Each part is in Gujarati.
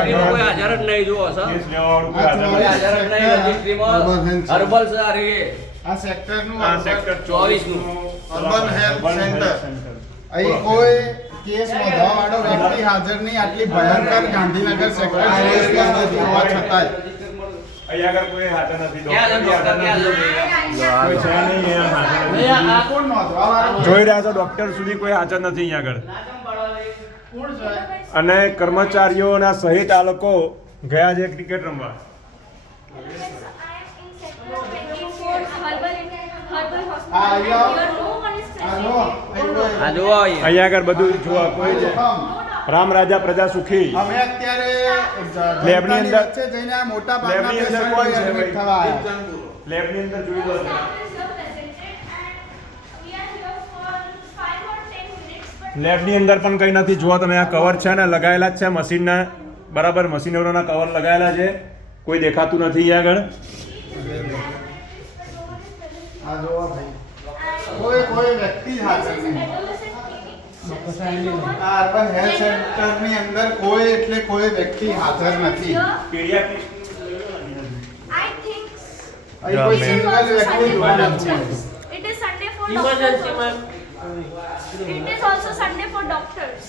રજિસ્ટ્રીમાં કોઈ હાજર જ નહીં જુઓ સર. કેસ લેવાવાળું કોઈ હાજર કોઈ નથી. હાજર જ નહીં રજિસ્ટ્રીમાં. હર્બલ સર એ આ સેક્ટરનું આ સેક્ટર 24 નું. Urban health centre. અહીં કોઈ કેસ નોંધવા વાળો વ્યક્તિ હાજર નહીં. આટલી ભયંકર ગાંધીનગર સેક્ટર 24 હોવા છતાંય અહીંયા આગળ કોઈ હાજર નથી. ક્યાં છે ડોક્ટર? ક્યાં છે? કોઈ છે નહીં એમ હાજર નથી. નહીં, આ કોણ નોંધવા વાળો? જોઈ રહ્યા છો ડોક્ટર સુધી કોઈ હાજર નથી અહીંયા આગળ. કોણ છે? અને કર્મચારીઓના સહિત આ લોકો ગયા છે ક્રિકેટ રમવા. આ જુઓ અહીંયા. અહીંયા આગળ બધું જોવા કોઈ છે. રામ રાજા પ્રજા સુખી. અમે અત્યારે લેબની અંદર- વચ્ચે જઈને આ મોટા ભાગના લેબની અંદર પેશન્ટો કોણ છે એડમિટ ભાઈ? થવા આવ્યા. લેબની અંદર જોઈ લો. લેબની અંદર પણ કંઈ નથી. જુઓ તમે આ કવર છે ને લગાયેલા જ છે મશીનના. બરાબર મશીનરોના કવર લગાયેલા છે. કોઈ દેખાતું નથી અહીંયા આગળ. આ જોવા ભાઈ કોઈ વ્યક્તિ જ હાજર નહીં. આ અર્બન હેલ્થ સેન્ટરની અંદર કોઈ એટલે કોઈ વ્યક્તિ હાજર નથી. અહીં કોઈ સિંગલ વ્યક્તિ જોવા નથી મળતું. It is Sunday for doctors. It is also Sunday for doctors.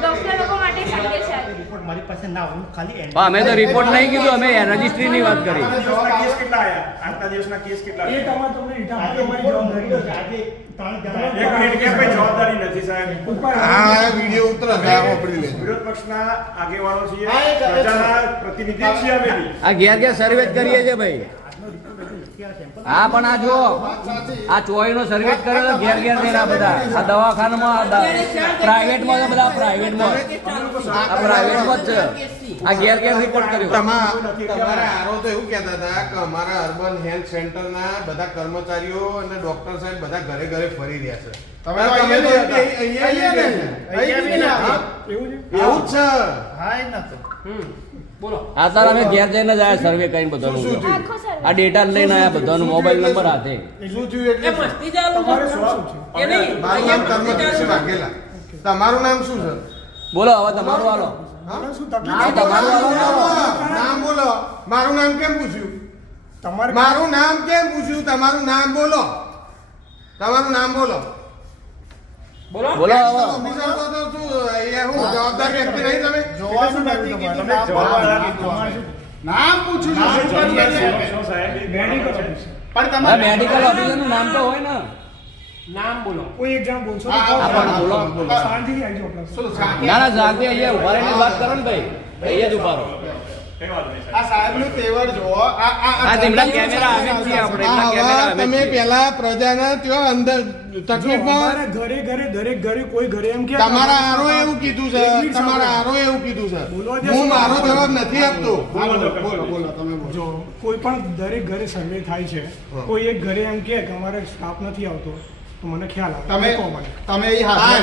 Doctor લોકો માટે સન્ડે છે. મારી પાસે ના હોય ખાલી પણ અમે તો રિપોર્ટ નહીં કીધું, અમે રજિસ્ટ્રીની વાત કરી. કેસ કેટલા આયા? આજના દિવસના કેસ કેટલા એ આયા? તમારે તમને રીટા તમારી જવાબદારી નથી. આજે એક મિનિટ કે કોઈ જવાબદારી નથી સાહેબ. આ વિડિયો ઉતરે છે, આ વાપરી લેજો. વિરોધ પક્ષના આગેવાનો છીએ, પ્રજાના પ્રતિનિધિ છીએ અમે બી. આ ઘેર ઘેર સર્વે જ કરીએ છીએ ભાઈ. હા પણ આ જુઓ, આ ચોઈનો સર્વે જ કરે છે ઘેર ઘેર જઈને. આ બધા આ દવાખાનામાં પ્રાઇવેટમાં છે, બધા પ્રાઇવેટમાં આ પ્રાઇવેટમાં જ છે. આ ઘેર ઘેર રિપોર્ટ કર્યો. તમારા આરો તો એવું કહેતા હતા કે અમારા અર્બન હેલ્થ સેન્ટરના બધા કર્મચારીઓ અને ડોક્ટર સાહેબ બધા ઘરે ઘરે ફરી રહ્યા છે. તમે તો અહીંયા નહીં હતા. અહીંયા નહીં. અહીંયા નહીં હતા. એવું છે એવું જ છે. હા, એ નતો. બોલો આ તાર અમે ઘેર જઈને જ આ સર્વે કરીને બધાનું આખો સર. આ ડેટા લઈને આયા બધાનો મોબાઈલ નંબર હાથે. શું થયું એટલે તમારે શું છે મારું નામ કર્મજીતસિંહ વાઘેલા. તમારું નામ શું છે? બોલો હવે તમારું હાલો. મને શું ના, તકલીફ તમારું હાલો. નામ બોલો. મારું નામ કેમ પૂછ્યું? તમારે મારું નામ કેમ પૂછ્યું? તમારું નામ બોલો. તમારું નામ બોલો. બોલો હવે. ઓફિસર તો શું અહીંયા હું જવાબદાર વ્યક્તિ નહીં તમે? જોવાનું નથી કીધું, તમે નામ જવાબદાર બોલવાનું કીધું. કીધું. નામ પૂછ્યું છે, શું કરીએ છીએ? મેડિકલ ઓફિસર પણ આ તમારે મેડિકલ ઓફિસરનું નામ તો હોય ને. નામ બોલો કોઈ એક જણ બોલશો હા, તો હા, પણ બોલો. શાંતિથી આવી જાઓ પ્લસ શું સાહેબ? ના ના જાતે અહીંયા ઉભા રહીને વાત કરો ને ભાઈ. અહીંયા જ ઉભા રહો. કઈ વાંધો નહીં સાહેબ. આ સાહેબનું તેવડ જુઓ. આ તેમના કેમેરા આવે જ છે આપણે. એમના કેમેરા હા, આવે જ તમે છે. પેલા પ્રજાના ત્યાં અંદર તકલીફમાં અમારા ઘરે ઘરે દરેક ઘરે કોઈ ઘરે એમ કે તમારા આરો એવું કીધું છે. તમારા આરો એવું કીધું છે. બોલવા દે. હું મારો જવાબ નથી આપતો. હા, બોલો, બોલો, બોલો, તમે બોલો. જો કોઈ પણ દરેક ઘરે સર્વે થાય છે કોઈ એક ઘરે એમ કે અમારે સ્ટાફ નથી આવતો તો મને ખ્યાલ આવે તમે કહો મને તમે અહીં હાજર